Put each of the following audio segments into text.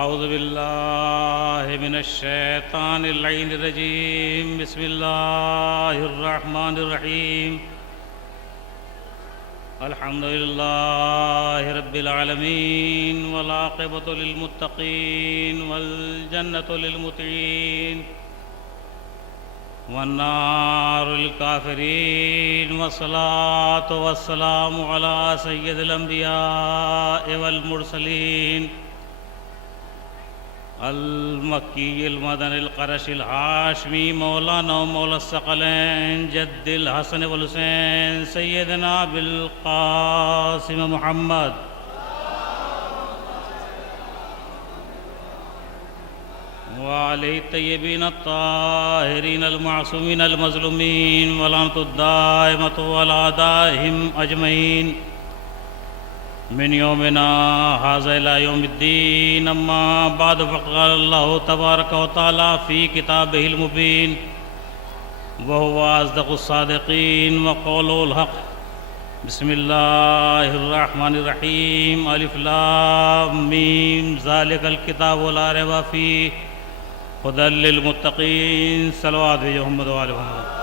اعوذ باللہ من الشیطان اللعین الرجیم بسم اللہ الرحمن الرحیم الحمدللہ رب العالمین والعاقبۃ للمتقین والجنۃ للمطیعین والنار للکافرین والصلاة والسلام علی سید الانبیاء والمرسلین المکی المدنی القرشی الہاشمی مولانا مولا الثقلین جد الحسن والحسین سیدنا بالقاسم محمد وعلیہ الطیبین الطاہرین المعصومین المظلومین ولعنۃ الدائمۃ علی اعدائہم اجمعین من یومنا ھذا الی یوم الدین اما بعد فقال اللہ تبارک و تعالی فی کتابہ المبین وہو اصدق الصادقین وقولہ الحق بسم اللہ الرحمن الرحیم الف لام میم ذالک الکتاب لا ریب فیہ ھدی للمتقین صلوات محمد و آل محمد۔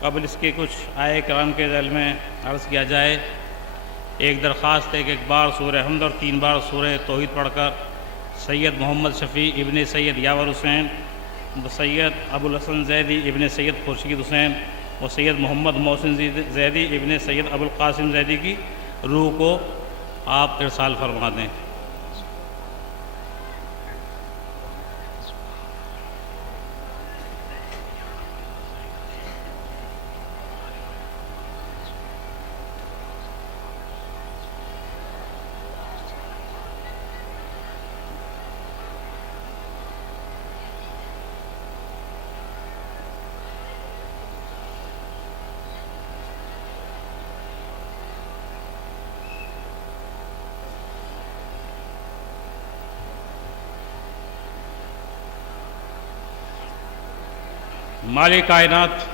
قبل اس کے کچھ آئے کرام کے ذیل میں عرض کیا جائے، ایک درخواست ہے کہ ایک بار سورہ حمد اور 3 بار سورہ توحید پڑھ کر سید محمد شفیع ابن سید یاور حسین، سید ابو الحسن زیدی ابن سید خورشید حسین اور سید محمد محسن زیدی ابن سید ابو القاسم زیدی کی روح کو آپ ارسال فرما دیں۔ مالک کائنات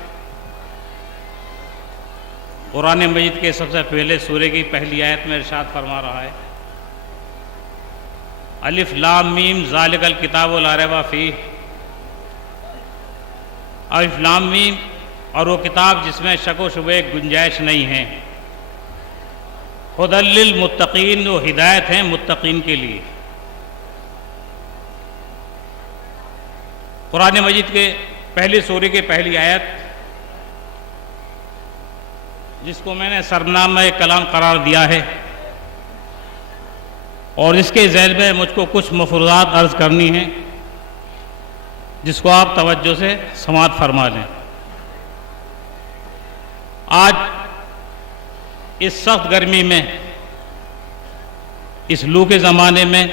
قرآن مجید کے سب سے پہلے سورہ کی پہلی آیت میں ارشاد فرما رہا ہے، الف لام میم ذالک الکتاب لا ریب فیہ۔ الف لام میم اور وہ کتاب جس میں شک و شبہ گنجائش نہیں ہے، ھدی للمتقین، وہ ہدایت ہیں متقین کے لیے۔ قرآن مجید کے پہلی سورہ کی پہلی آیت، جس کو میں نے سرنامہ کلام قرار دیا ہے، اور اس کے ذیل میں مجھ کو کچھ مفروضات عرض کرنی ہیں جس کو آپ توجہ سے سماعت فرما لیں۔ آج اس سخت گرمی میں، اس لو کے زمانے میں،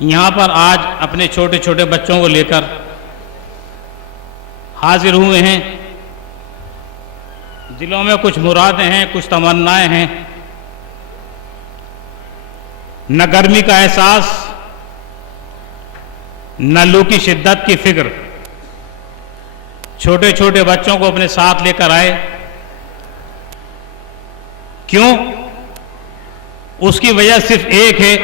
یہاں پر آج اپنے چھوٹے چھوٹے بچوں کو لے کر حاضر ہوئے ہیں۔ دلوں میں کچھ مرادیں ہیں، کچھ تمنائیں ہیں، نہ گرمی کا احساس، نہ لو کی شدت کی فکر۔ چھوٹے چھوٹے بچوں کو اپنے ساتھ لے کر آئے، کیوں؟ اس کی وجہ صرف ایک ہے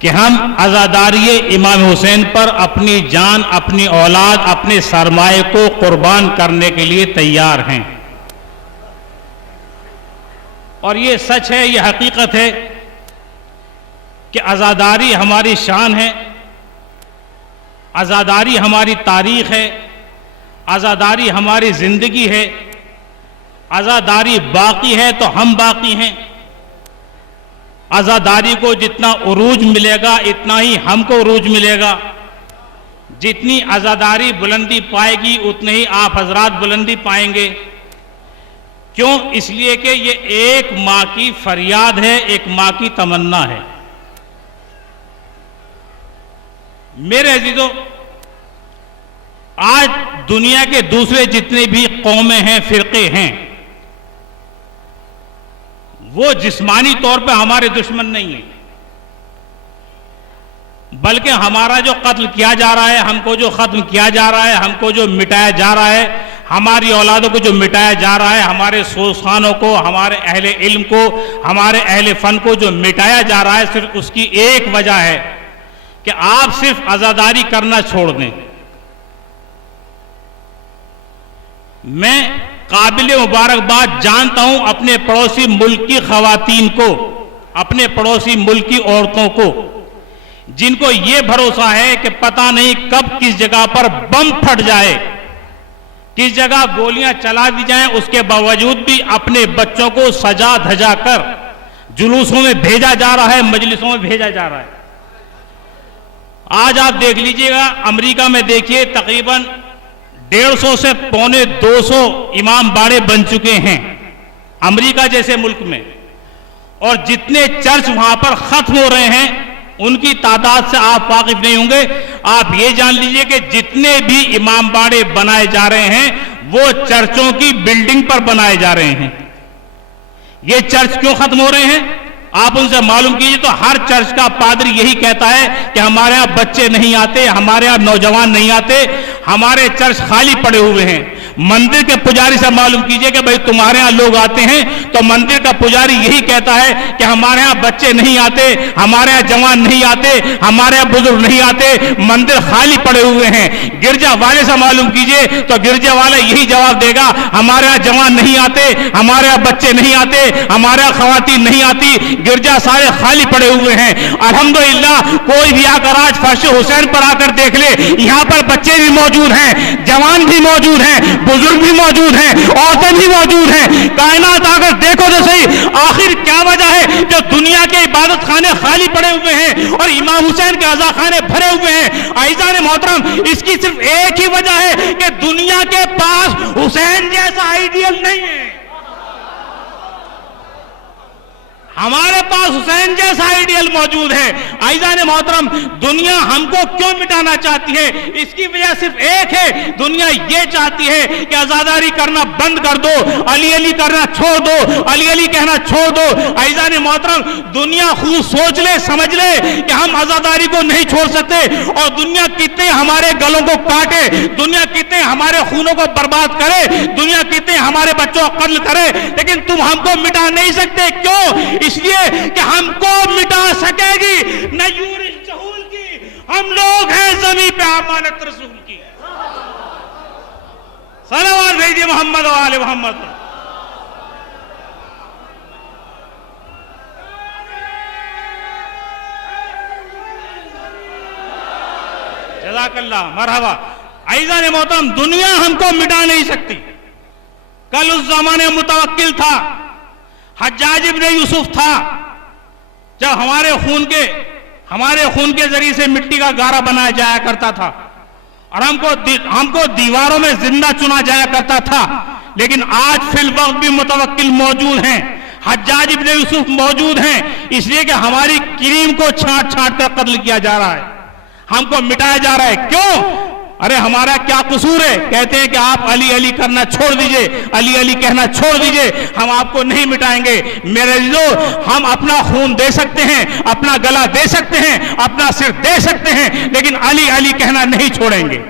کہ ہم عزاداری امام حسین پر اپنی جان، اپنی اولاد، اپنے سرمایہ کو قربان کرنے کے لیے تیار ہیں۔ اور یہ سچ ہے، یہ حقیقت ہے کہ عزاداری ہماری شان ہے، عزاداری ہماری تاریخ ہے، عزاداری ہماری زندگی ہے، عزاداری باقی ہے تو ہم باقی ہیں۔ عزاداری کو جتنا عروج ملے گا اتنا ہی ہم کو عروج ملے گا، جتنی عزاداری بلندی پائے گی اتنے ہی آپ حضرات بلندی پائیں گے۔ کیوں؟ اس لیے کہ یہ ایک ماں کی فریاد ہے، ایک ماں کی تمنا ہے۔ میرے عزیزو، آج دنیا کے دوسرے جتنے بھی قومیں ہیں، فرقے ہیں، وہ جسمانی طور پہ ہمارے دشمن نہیں ہیں، بلکہ ہمارا جو قتل کیا جا رہا ہے، ہم کو جو ختم کیا جا رہا ہے، ہم کو جو مٹایا جا رہا ہے، ہماری اولادوں کو جو مٹایا جا رہا ہے، ہمارے سوسخانوں کو، ہمارے اہل علم کو، ہمارے اہل فن کو جو مٹایا جا رہا ہے، صرف اس کی ایک وجہ ہے کہ آپ صرف عزاداری کرنا چھوڑ دیں۔ میں قابل مبارکباد جانتا ہوں اپنے پڑوسی ملک کی خواتین کو، اپنے پڑوسی ملک کی عورتوں کو، جن کو یہ بھروسہ ہے کہ پتہ نہیں کب کس جگہ پر بم پھٹ جائے، کس جگہ گولیاں چلا دی جائیں، اس کے باوجود بھی اپنے بچوں کو سجا دھجا کر جلوسوں میں بھیجا جا رہا ہے، مجلسوں میں بھیجا جا رہا ہے۔ آج آپ دیکھ لیجئے گا، امریکہ میں دیکھیے تقریباً 150 سے 250 امام باڑے بن چکے ہیں امریکہ جیسے ملک میں، اور جتنے چرچ وہاں پر ختم ہو رہے ہیں ان کی تعداد سے آپ واقف نہیں ہوں گے۔ آپ یہ جان لیجئے کہ جتنے بھی امام باڑے بنائے جا رہے ہیں وہ چرچوں کی بلڈنگ پر بنائے جا رہے ہیں۔ یہ چرچ کیوں ختم ہو رہے ہیں آپ ان سے معلوم کیجئے، تو ہر چرچ کا پادری یہی کہتا ہے کہ ہمارے ہاں بچے نہیں آتے، ہمارے ہاں نوجوان نہیں آتے، ہمارے چرچ خالی پڑے ہوئے ہیں۔ مندر کے پجاری سے معلوم کیجئے کہ بھئی تمہارے ہاں لوگ آتے ہیں، تو مندر کا پجاری یہی کہتا ہے کہ ہمارے ہاں بچے نہیں آتے، ہمارے ہاں جوان نہیں آتے، ہمارے ہاں بزرگ نہیں آتے، مندر خالی پڑے ہوئے ہیں۔ گرجا والے سے معلوم کیجئے تو گرجا والا یہی جواب دے گا، ہمارے ہاں جوان نہیں آتے، ہمارے ہاں بچے نہیں آتے، ہمارے ہاں خواتین نہیں آتی، گرجا سارے خالی پڑے ہوئے ہیں۔ الحمدللہ کوئی بھی آ کر آج فرش حسین پر آ کر دیکھ لے، یہاں پر بچے بھی موجود ہیں، جوان بھی موجود ہیں، بزرگ بھی موجود ہیں، عورتیں بھی موجود ہیں۔ کائنات آ کر دیکھو تو صحیح، آخر کیا وجہ ہے جو دنیا کے عبادت خانے خالی پڑے ہوئے ہیں اور امام حسین کے عزا خانے بھرے ہوئے ہیں؟ عزیزان محترم، اس کی صرف ایک ہی وجہ ہے کہ دنیا کے پاس حسین جیسا آئیڈیل نہیں ہے۔ ہمارے پاس حسین جیسا آئیڈیل موجود ہے۔ عزیزان محترم، دنیا ہم کو کیوں مٹانا چاہتی ہے؟ اس کی وجہ صرف ایک ہے، دنیا یہ چاہتی ہے کہ عزاداری کرنا بند کر دو، علی علی کرنا چھوڑ دو، علی علی کہنا چھوڑ دو۔ عزیزان محترم، دنیا خود سوچ لے سمجھ لے کہ ہم عزاداری کو نہیں چھوڑ سکتے، اور دنیا کتنے ہمارے گلوں کو کاٹے، دنیا کتنے ہمارے خونوں کو برباد کرے، دنیا کتنے ہمارے بچوں کو قتل کرے، لیکن تم ہم کو مٹا نہیں سکتے۔ کیوں؟ اس لیے کہ ہم کو مٹا سکے گی نہ یورش جہول کی، ہم لوگ ہیں زمین پہ امانت رسول کی۔ صلوات بھیجیے محمد و آل محمد۔ جزاک اللہ، مرحبا۔ عزیزان محترم، دنیا ہم کو مٹا نہیں سکتی۔ کل اس زمانے متوکل تھا، حجاج ابن یوسف تھا، جب ہمارے خون کے ذریعے سے مٹی کا گارا بنایا جایا کرتا تھا اور ہم کو دیواروں میں زندہ چنا جایا کرتا تھا، لیکن آج فی الوقت بھی متوکل موجود ہیں، حجاج ابن یوسف موجود ہیں، اس لیے کہ ہماری کریم کو چھانٹ چھانٹ کر قتل کیا جا رہا ہے، ہم کو مٹایا جا رہا ہے۔ کیوں؟ ارے ہمارا کیا قصور ہے؟ کہتے ہیں کہ آپ علی علی کرنا چھوڑ دیجئے، علی علی کہنا چھوڑ دیجئے، ہم آپ کو نہیں مٹائیں گے۔ میرے عزیزو، ہم اپنا خون دے سکتے ہیں، اپنا گلا دے سکتے ہیں، اپنا سر دے سکتے ہیں، لیکن علی علی کہنا نہیں چھوڑیں گے،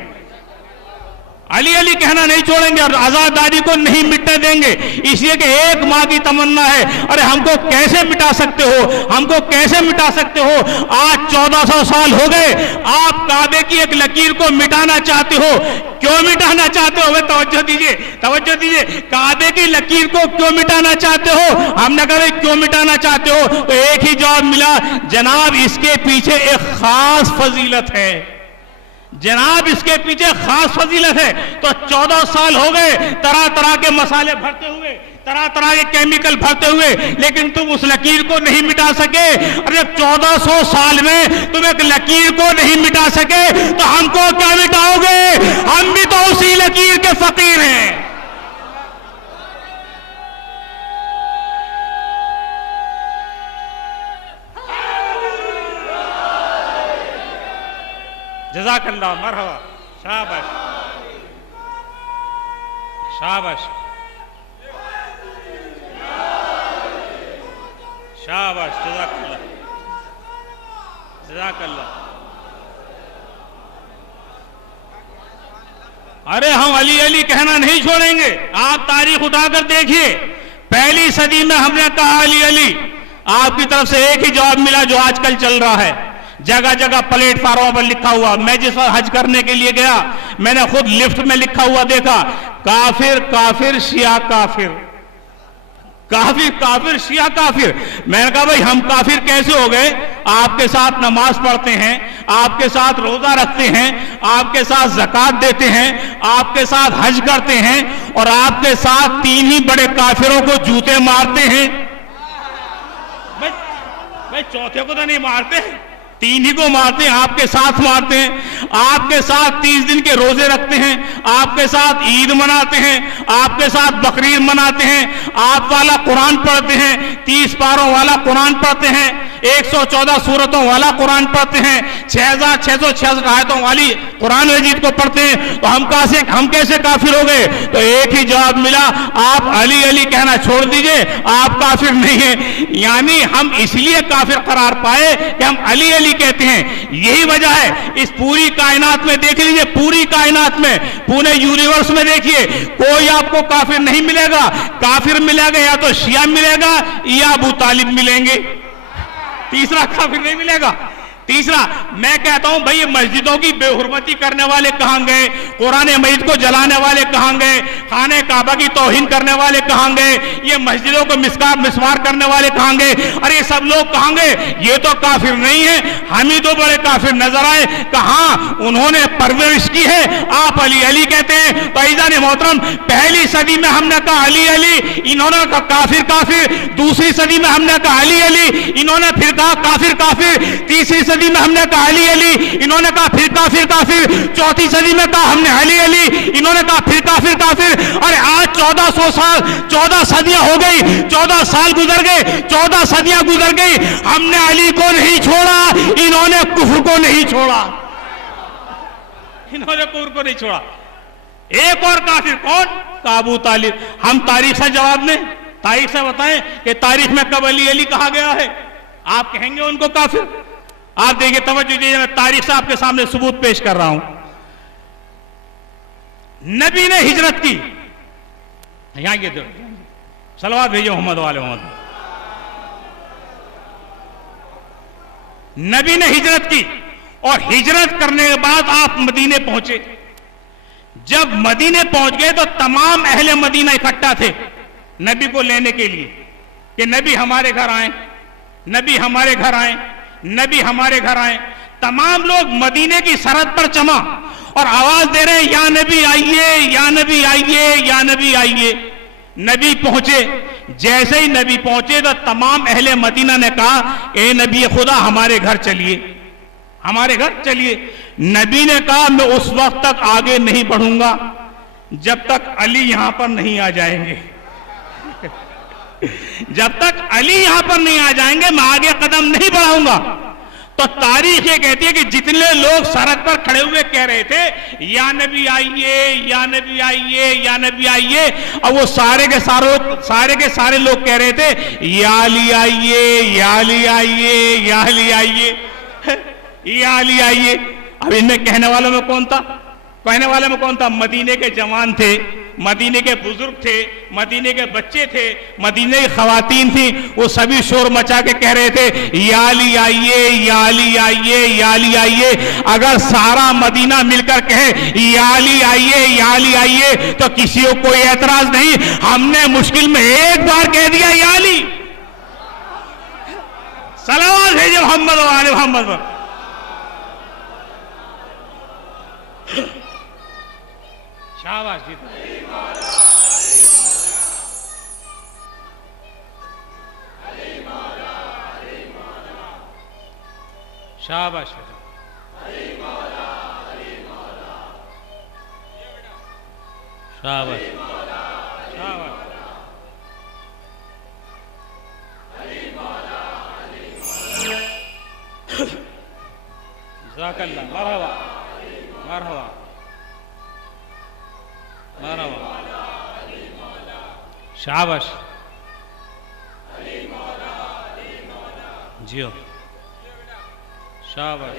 علی علی کہنا نہیں چھوڑیں گے، اور عزاداری کو نہیں مٹنے دیں گے۔ اس لیے کہ ایک ماں کی تمنا ہے۔ ارے ہم کو کیسے مٹا سکتے ہو؟ ہم کو کیسے مٹا سکتے ہو؟ آج 1400 سال ہو گئے، آپ کعبے کی ایک لکیر کو مٹانا چاہتے ہو۔ کیوں مٹانا چاہتے ہو؟ توجہ دیجئے، توجہ دیجئے، کعبے کی لکیر کو کیوں مٹانا چاہتے ہو؟ ہم نے کہا کیوں مٹانا چاہتے ہو؟ تو ایک ہی جواب ملا، جناب اس کے پیچھے ایک خاص فضیلت ہے، جناب اس کے پیچھے خاص فضیلت ہے۔ تو 14 سال ہو گئے طرح طرح کے مسالے بھرتے ہوئے، طرح طرح کے کیمیکل بھرتے ہوئے، لیکن تم اس لکیر کو نہیں مٹا سکے۔ اور جب 1400 سال میں تم ایک لکیر کو نہیں مٹا سکے تو ہم کو کیا مٹاؤ گے؟ ہم بھی تو اسی لکیر کے فقیر ہیں۔ جزاک اللہ، مرحبا، شاباش شاباش شاباش، جزاک اللہ، جزاک اللہ۔ ارے ہم علی علی کہنا نہیں چھوڑیں گے. آپ تاریخ اٹھا کر دیکھیے, پہلی صدی میں ہم نے کہا علی علی, آپ کی طرف سے ایک ہی جواب ملا جو آج کل چل رہا ہے, جگہ جگہ پلیٹ فارموں پر لکھا ہوا. میں جس وقت حج کرنے کے لیے گیا, میں نے خود لفٹ میں لکھا ہوا دیکھا, کافر کافر شیعہ کافر, کافر کافر شیعہ کافر. میں نے کہا بھائی ہم کافر کیسے ہو گئے؟ آپ کے ساتھ نماز پڑھتے ہیں, آپ کے ساتھ روزہ رکھتے ہیں, آپ کے ساتھ زکوٰۃ دیتے ہیں, آپ کے ساتھ حج کرتے ہیں, اور آپ کے ساتھ تین ہی بڑے کافروں کو جوتے مارتے ہیں. بھائی چوتھے کو تو نہیں مارتے, تین ہی کو مارتے ہیں, آپ کے ساتھ مارتے ہیں, آپ کے ساتھ 30 دن کے روزے رکھتے ہیں, آپ کے ساتھ عید مناتے ہیں, آپ کے ساتھ بقرعید مناتے ہیں, آپ والا قرآن پڑھتے ہیں, 30 پاروں والا قرآن پڑھتے ہیں, 114 سورتوں والا قرآن پڑھتے ہیں, 6666 آیتوں والی قرآن مجید کو پڑھتے ہیں. تو ہم کیسے کافر ہو گئے؟ تو ایک ہی جواب ملا, آپ علی علی کہنا چھوڑ دیجئے, آپ کافر نہیں ہیں. یعنی ہم اس لیے کافر قرار پائے کہ ہم علی علی کہتے ہیں. یہی وجہ ہے. اس پوری کائنات میں دیکھ لیجئے, پوری کائنات میں, پورے یونیورس میں دیکھیے, کوئی آپ کو کافر نہیں ملے گا. کافر ملے گا یا تو شیعہ ملے گا یا ابو طالب ملیں گے, تیسرا کافر نہیں ملے گا. تیسرا میں کہتا ہوں بھئی مسجدوں کی بے حرمتی کرنے والے کہاں گئے؟ قرآن مجید کو جلانے والے کہاں گئے؟ خانہ کعبہ کی توہین کرنے والے کہاں گئے؟ یہ مسجدوں کو مسمار کرنے والے کہاں گئے؟ ارے یہ سب لوگ کہاں گئے؟ یہ تو کافر نہیں ہیں, ہم ہی تو بڑے کافر نظر آئے. کہاں انہوں نے پرورش کی ہے, آپ علی علی کہتے ہیں. تو عزیزان محترم, پہلی صدی میں ہم نے کہا علی علی, انہوں نے کہا کافر کافر. دوسری صدی میں ہم نے کہا علی علی, انہوں نے پھر کہا کافر کافر. تیسری صدی میں ہم نے کہا علی علی, انہوں نے کہا پھر کافر کافر. چوتھی صدی میں کہا ہم نے علی علی, انہوں نے کہا پھر کافر کافر. ارے آج 1400 سال, 14 صدیاں ہو گئی, 14 سال گزر گئے, 14 صدیاں گزر گئی, ہم نے علی کو نہیں چھوڑا, انہوں نے کفر کو نہیں چھوڑا, انہوں نے کفر کو نہیں چھوڑا. ایک اور کافر کون؟ ابو طالب. ہم تاریخ سے جواب دیں, تاریخ سے بتائیں کہ تاریخ میں کب علی علی کہا گیا ہے. آپ کہیں گے ان کو کافر؟ آپ دیکھیں, توجہ دیجیے, میں تاریخ سے آپ کے سامنے ثبوت پیش کر رہا ہوں. نبی نے ہجرت کی, یہاں یہ صلوات بھیجو محمد والے محمد. نبی نے ہجرت کی, اور ہجرت کرنے کے بعد آپ مدینے پہنچے. جب مدینے پہنچ گئے تو تمام اہل مدینہ اکٹھا تھے نبی کو لینے کے لیے کہ نبی ہمارے گھر آئیں, نبی ہمارے گھر آئیں, نبی ہمارے گھر آئیں. تمام لوگ مدینے کی سرحد پر جمع اور آواز دے رہے ہیں, یا نبی آئیے, یا نبی آئیے, یا نبی آئیے. نبی پہنچے. جیسے ہی نبی پہنچے تو تمام اہل مدینہ نے کہا, اے نبی خدا ہمارے گھر چلیے, ہمارے گھر چلیے. نبی نے کہا میں اس وقت تک آگے نہیں بڑھوں گا جب تک علی یہاں پر نہیں آ جائیں گے. جب تک علی یہاں پر نہیں آ جائیں گے میں آگے قدم نہیں بڑھاؤں گا. تو تاریخ یہ کہتی ہے کہ جتنے لوگ سڑک پر کھڑے ہوئے کہہ رہے تھے یا نبی آئیے, یا نبی آئیے, یا نبی آئیے, اور وہ سارے کے سارے لوگ کہہ رہے تھے یا علی آئیے, یا علی آئیے, یا علی آئیے, یا علی آئیے. اب ان میں کہنے والوں میں کون تھا؟ کہنے والے میں کون تھا؟ مدینے کے جوان تھے, مدینے کے بزرگ تھے, مدینے کے بچے تھے, مدینے کی خواتین تھیں. وہ سبھی شور مچا کے کہہ رہے تھے یا علی آئیے, یا علی آئیے, یا علی آئیے. اگر سارا مدینہ مل کر کہے یا علی آئیے, یا علی آئیے, تو کسی کو کوئی اعتراض نہیں. ہم نے مشکل میں ایک بار کہہ دیا یا علی. صلوات بھیجے محمد و آل محمد پر. شاباش جی, شاباش, شاباش, شاباش. جزاک اللہ. مرحبا مرحبا مرحبا. شاباش جیو, شاباش.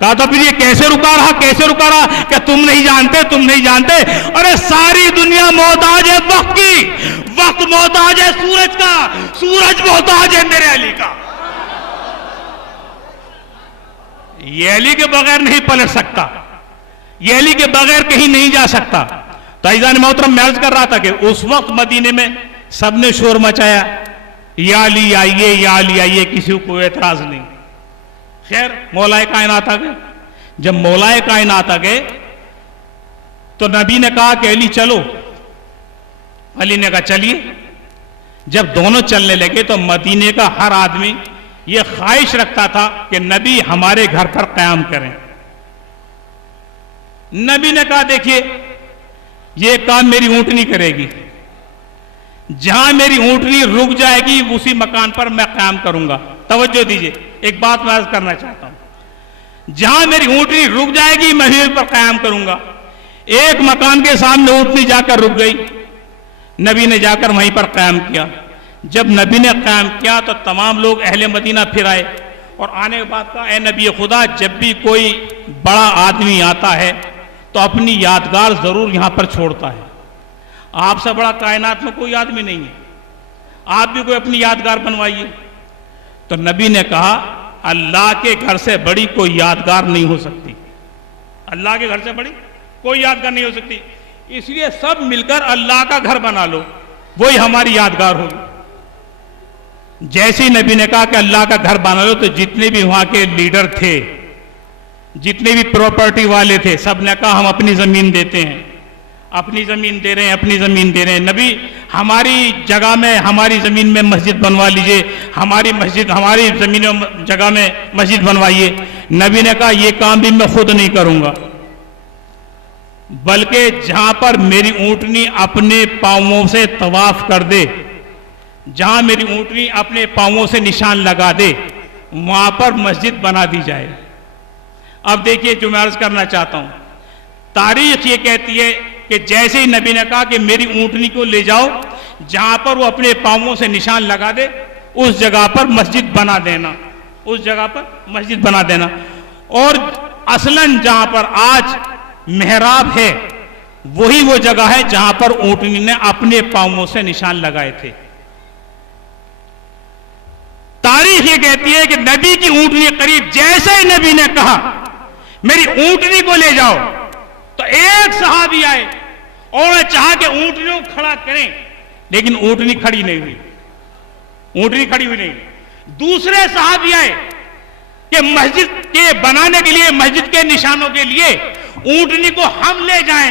کہا تو پھر یہ کیسے رکا رہا کہ تم نہیں جانتے. ارے ساری دنیا محتاج ہے وقت کی، وقت محتاج ہے سورج کا، سورج محتاج ہے میرے علی کا. یہ علی کے بغیر نہیں پلٹ سکتا، یہ علی کے بغیر کہیں نہیں جا سکتا. تو عزیزان محترم، میں عرض کر رہا تھا کہ اس وقت مدینے میں سب نے شور مچایا، یا علی آئیے، یا علی آئیے، کسی کو کوئی اعتراض نہیں. خیر مولا کائنات آ گئے. جب مولا کائنات آ گئے تو نبی نے کہا کہ علی چلو. علی نے کہا چلیے. جب دونوں چلنے لگے تو مدینے کا ہر آدمی یہ خواہش رکھتا تھا کہ نبی ہمارے گھر پر قیام کریں. نبی نے کہا دیکھیے یہ کام میری اونٹنی کرے گی، جہاں میری اونٹنی رک جائے گی اسی مکان پر میں قیام کروں گا. توجہ دیجئے، ایک بات میں عرض کرنا چاہتا ہوں. جہاں میری اونٹنی رک جائے گی میں وہیں پر قیام کروں گا. ایک مکان کے سامنے اونٹنی جا کر رک گئی، نبی نے جا کر وہیں پر قیام کیا. جب نبی نے قیام کیا تو تمام لوگ اہل مدینہ پھر آئے اور آنے کے بعد کہا اے نبی خدا، جب بھی کوئی بڑا آدمی آتا ہے تو اپنی یادگار ضرور یہاں پر چھوڑتا ہے. آپ سے بڑا کائنات میں کوئی آدمی نہیں ہے، آپ بھی کوئی اپنی یادگار بنوائیے. تو نبی نے کہا اللہ کے گھر سے بڑی کوئی یادگار نہیں ہو سکتی، اللہ کے گھر سے بڑی کوئی یادگار نہیں ہو سکتی، اس لیے سب مل کر اللہ کا گھر بنا لو، وہی ہماری یادگار ہوگی. جیسے ہی نبی نے کہا کہ اللہ کا گھر بنا لو تو جتنے بھی وہاں کے لیڈر تھے، جتنے بھی پراپرٹی والے تھے، سب نے کہا ہم اپنی زمین دیتے ہیں، اپنی زمین دے رہے ہیں، اپنی زمین دے رہے ہیں. نبی ہماری جگہ میں، ہماری زمین میں مسجد بنوا لیجئے، ہماری زمین جگہ میں مسجد بنوائیے. نبی نے کہا یہ کام بھی میں خود نہیں کروں گا، بلکہ جہاں پر میری اونٹنی اپنے پاؤں سے طواف کر دے، جہاں میری اونٹنی اپنے پاؤں سے نشان لگا دے، وہاں پر مسجد بنا دی جائے. اب دیکھیے جو میں عرض کرنا چاہتا ہوں، تاریخ یہ کہتی ہے کہ جیسے ہی نبی نے کہا کہ میری اونٹنی کو لے جاؤ، جہاں پر وہ اپنے پاؤں سے نشان لگا دے اس جگہ پر مسجد بنا دینا، اس جگہ پر مسجد بنا دینا. اور اصلاً جہاں پر آج محراب ہے وہی وہ جگہ ہے جہاں پر اونٹنی نے اپنے پاؤں سے نشان لگائے تھے. تاریخ یہ کہتی ہے کہ نبی کی اونٹنی قریب جیسے ہی نبی نے کہا میری اونٹنی کو لے جاؤ تو ایک صحابی آئے اور چاہا کہ اونٹنی کو کھڑا کریں، لیکن اونٹنی کھڑی نہیں ہوئی، اونٹنی کھڑی ہوئی نہیں. دوسرے صحابی آئے کہ مسجد کے بنانے کے لیے، مسجد کے نشانوں کے لیے اونٹنی کو ہم لے جائیں،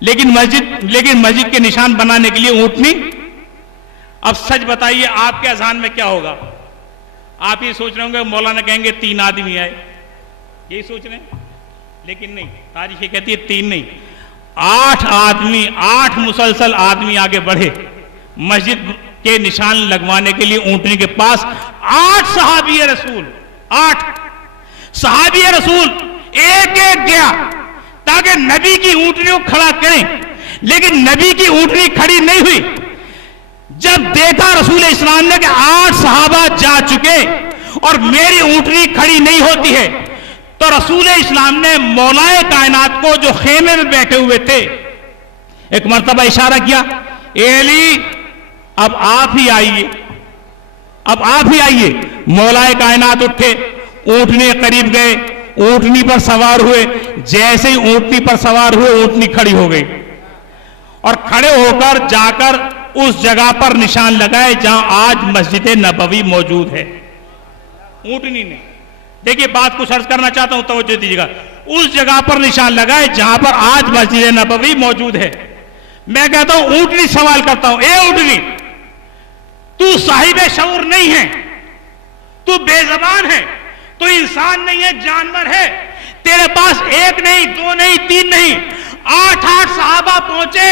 لیکن مسجد کے نشان بنانے کے لیے اونٹنی. اب سچ بتائیے آپ کے اذہان میں کیا ہوگا؟ آپ یہ سوچ رہے ہوں گے مولانا کہیں گے 3 آدمی آئے، یہی سوچ رہے ہیں، لیکن نہیں. تاریخ یہ کہتی ہے 3 نہیں، 8 آدمی، 8 مسلسل آدمی آگے بڑھے مسجد کے نشان لگوانے کے لیے اونٹنی کے پاس. 8 صحابی رسول، 8 صحابی رسول ایک ایک گیا تاکہ نبی کی اونٹنی کو کھڑا کریں، لیکن نبی کی اونٹنی کھڑی نہیں ہوئی. جب دیکھا رسول اسلام نے کہ 8 صحابہ جا چکے اور میری اونٹنی کھڑی نہیں ہوتی ہے، تو رسول اسلام نے مولا کائنات کو جو خیمے میں بیٹھے ہوئے تھے ایک مرتبہ اشارہ کیا، اے علی اب آپ ہی آئیے، اب آپ ہی آئیے. مولا کائنات اٹھے، اونٹنی قریب گئے، اونٹنی پر سوار ہوئے. جیسے ہی اونٹنی پر سوار ہوئے اونٹنی کھڑی ہو گئی اور کھڑے ہو کر جا کر اس جگہ پر نشان لگائے جہاں آج مسجد نبوی موجود ہے. اونٹنی نے، دیکھیے بات کچھ عرض کرنا چاہتا ہوں، توجہ دیجیے گا. اس جگہ پر نشان لگائے جہاں پر آج مسجد نبوی موجود ہے. میں کہتا ہوں اونٹنی سوال کرتا ہوں، اے اونٹنی تو صاحب شعور نہیں ہے، تو بے زبان ہے، تو انسان نہیں ہے، جانور ہے. تیرے پاس 1 نہیں 2 نہیں 3 نہیں 8 صحابہ پہنچے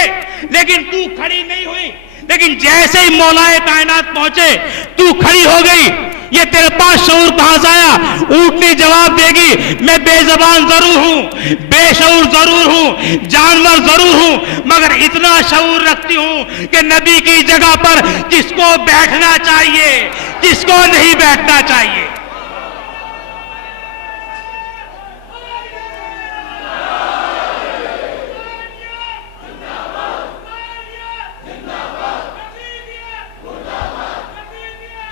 لیکن تو کھڑی نہیں ہوئی. لیکن جیسے ہی مولا کائنات پہنچے تو کھڑی ہو گئی. یہ تیرے پاس شعور کہاں سے آیا؟ اونٹنی جواب دے گی میں بے زبان ضرور ہوں، بے شعور ضرور ہوں، جانور ضرور ہوں، مگر اتنا شعور رکھتی ہوں کہ نبی کی جگہ پر کس کو بیٹھنا چاہیے، کس کو نہیں بیٹھنا چاہیے.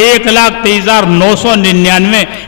1,23,999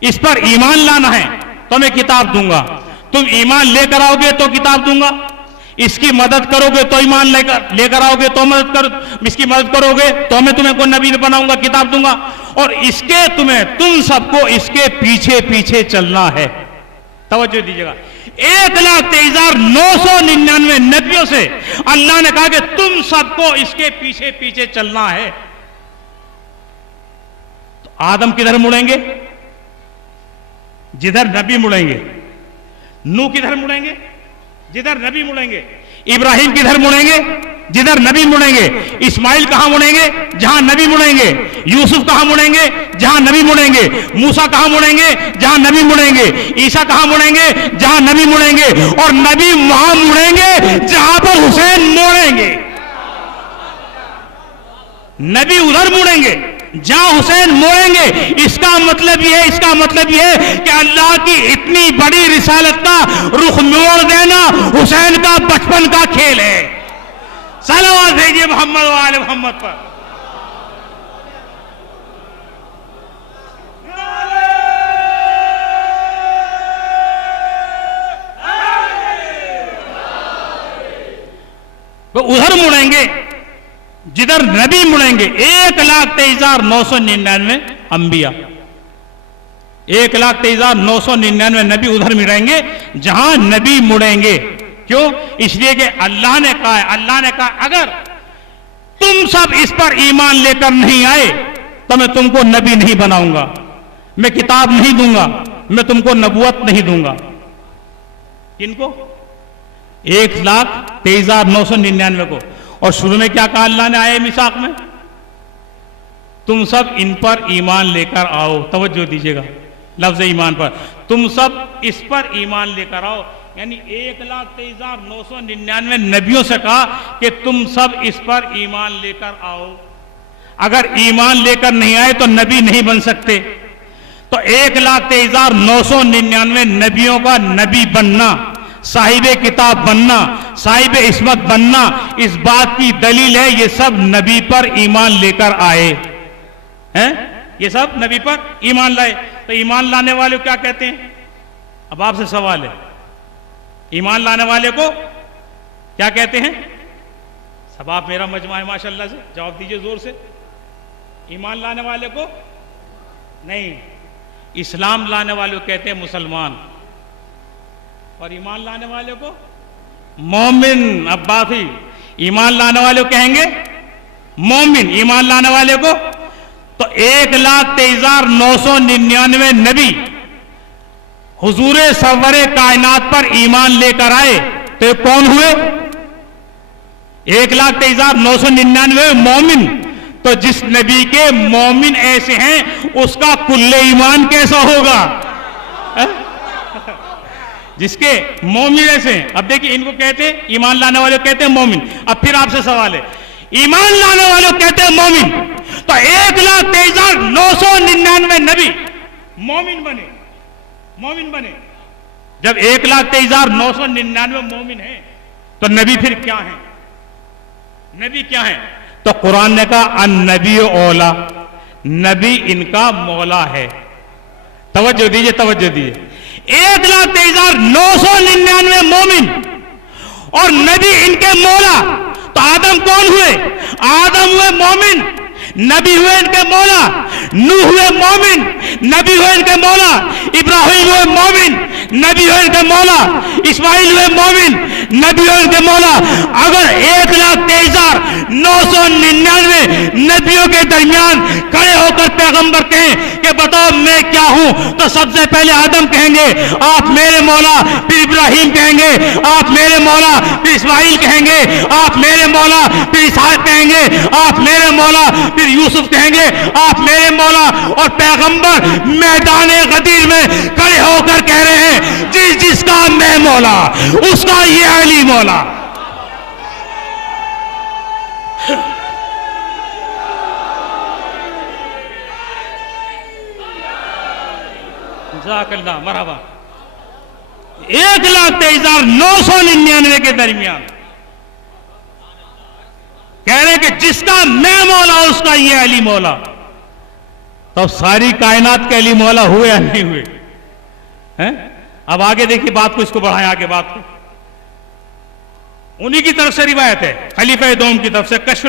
اس پر ایمان لانا ہے تو میں کتاب دوں گا، تم ایمان لے کر آؤ گے تو کتاب دوں گا، اس کی مدد کرو گے تو ایمان لے کر آؤ گے تو اس کی مدد کرو گے تو میں تمہیں کوئی نبی بناؤں گا، کتاب دوں گا، اور اس کے تم سب کو اس کے پیچھے پیچھے چلنا ہے۔ توجہ دیجیے گا، 1,23,999 نبیوں سے اللہ نے کہا کہ تم سب کو اس کے پیچھے پیچھے چلنا ہے۔ تو آدم کدھر مڑیں گے؟ جدھر نبی مڑیں گے۔ نوح کدھر مڑیں گے؟ جدھر نبی مڑیں گے۔ ابراہیم کدھر مڑیں گے؟ جدھر نبی مڑیں گے۔ اسماعیل کہاں مڑیں گے؟ جہاں نبی مڑیں گے۔ یوسف کہاں مڑیں گے؟ جہاں نبی مڑیں گے۔ موسیٰ کہاں مڑیں گے؟ جہاں نبی مڑیں گے۔ عیسیٰ کہاں مڑیں گے؟ جہاں نبی مڑیں گے، اور نبی وہاں مڑیں گے جہاں پر حسین مڑیں گے۔ نبی ادھر مڑیں گے جہاں حسین موڑیں گے۔ اس کا مطلب یہ ہے کہ اللہ کی اتنی بڑی رسالت کا رخ موڑ دینا حسین کا بچپن کا کھیل ہے۔ صلوات بھیجیے محمد و آل محمد پر۔ وہ ادھر مڑیں گے جدھر نبی مڑیں گے۔ 1,23,999 انبیاء، 1,23,999 نبی ادھر مڑیں گے جہاں نبی مڑیں گے۔ کیوں؟ اس لیے کہ اللہ نے کہا اگر تم سب اس پر ایمان لے کر نہیں آئے تو میں تم کو نبی نہیں بناؤں گا، میں کتاب نہیں دوں گا، میں تم کو نبوت نہیں دوں گا۔ کن کو؟ 1,23,999 کو۔ اور شروع میں کیا کہا اللہ نے آئے میثاق میں؟ تم سب ان پر ایمان لے کر آؤ۔ توجہ دیجیے گا لفظ ایمان پر، تم سب اس پر ایمان لے کر آؤ، یعنی 1,23,999 نبیوں سے کہا کہ تم سب اس پر ایمان لے کر آؤ۔ اگر ایمان لے کر نہیں آئے تو نبی نہیں بن سکتے۔ تو 1,23,999 نبیوں کا نبی بننا، صاحب کتاب بننا، صاحب عصمت بننا، اس بات کی دلیل ہے یہ سب نبی پر ایمان لے کر آئے ہیں، یہ سب نبی پر ایمان لائے۔ تو ایمان لانے والے کیا کہتے ہیں؟ اب آپ سے سوال ہے، ایمان لانے والے کو کیا کہتے ہیں؟ سب آپ میرا مجمع ہے ماشاءاللہ سے، جواب دیجئے زور سے۔ ایمان لانے والے کو نہیں، اسلام لانے والے کو کہتے ہیں مسلمان، اور ایمان لانے والے کو مومن۔ اب بات ہی، ایمان لانے والے کو کہیں گے مومن، ایمان لانے والے کو۔ تو 1,23,999 نبی حضور سرور کائنات پر ایمان لے کر آئے تو یہ کون ہوئے؟ 1,23,999 مومن۔ تو جس نبی کے مومن ایسے ہیں اس کا کل ایمان کیسا ہوگا؟ جس کے مومن ایسے ہیں۔ اب دیکھیں ان کو کہتے ہیں ایمان لانے والے کہتے ہیں مومن۔ اب پھر آپ سے سوال ہے، ایمان لانے والے کہتے ہیں مومن، تو 1,23,999 نبی مومن بنے۔ جب 1,23,999 مومن ہیں تو نبی پھر کیا ہیں؟ نبی کیا ہیں؟ تو قرآن نے کہا النبی اولا، نبی ان کا مولا ہے۔ توجہ دیجئے 1,23,999 مومن اور نبی ان کے مولا۔ تو آدم کون ہوئے؟ آدم ہوئے مومن، نبی ہوئے ان کے مولا۔ نوح ہوئے مومن، نبی ہوئے ان کے مولا۔ ابراہیم ہوئے مومن، نبی ہوئے ان کے مولا۔ اسماعیل ہوئے مومن، نبی ہوئے ان کے مولا۔ اگر 1,23,999 نبیوں کے درمیان کھڑے ہو کر پیغمبر کہیں کہ بتاؤ میں کیا ہوں، تو سب سے پہلے آدم کہیں گے آپ میرے مولا، پھر ابراہیم کہیں گے آپ میرے مولا، پھر اسماعیل کہیں گے آپ میرے مولا، پھر اسحاق کہیں گے آپ میرے مولا، پھر یوسف کہیں گے آپ میرے مولا۔ اور پیغمبر میدان غدیر میں کھڑے ہو کر کہہ رہے ہیں جس کا میں مولا اس کا یہ علی مولا۔ جزاک اللہ، مرحبا۔ 1,23,999 کے درمیان کہہ رہے کہ جس کا میں مولا اس کا یہ علی مولا۔ تو اب ساری کائنات کے علی مولا ہوئے یا نہیں ہوئے ہیں؟ اب آگے دیکھیے بات کو، اس کو بڑھائیں آگے بات کو. انہی کی طرف سے روایت ہے خلیفہ دوم کی طرف سے، کشف